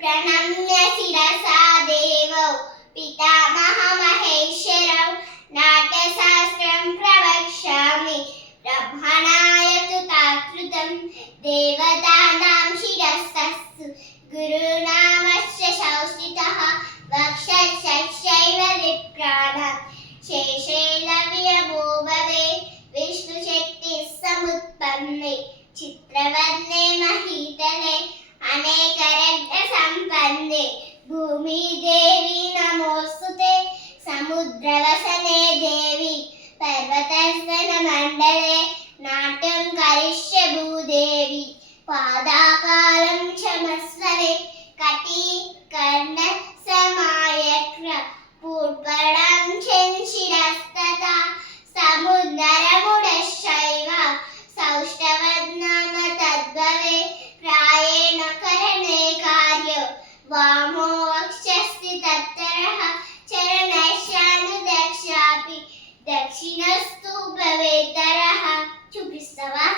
प्रणम्य शिरसा देवौ पितामहमहेश्वरौ नाट्यशास्त्रं प्रवक्ष्यामि ब्रह्मणाय तु तात्कृतं देवतानां शिरस्तस्सु गुरूणामस्य संस्थितः वक्षश्चैव विप्राणां शेषेलव्यमो भवे विष्णुशक्तिः समुत्पन्ने चित्रवर्णे महीतले अनेकरत्नसम्पन्ने भूमिदेवी नमोऽस्तुते समुद्रवसने देवी पर्वतस्तनमण्डले नाट्यं करिष्ये भूदेवी पादाकालं क्षमस्वरे कटी कर्णसमायक्र पूर्पणं शिरस्तथा समुद्रमुडश्चैव सौष्ठवन्नाम तद्भवे प्रायेण करणे कार्यो वामो वक्षस्ति तत्तरः चरणस्यानुदक्षापि दक्षिणस्तु भवेतरः. చూపిస్తావా?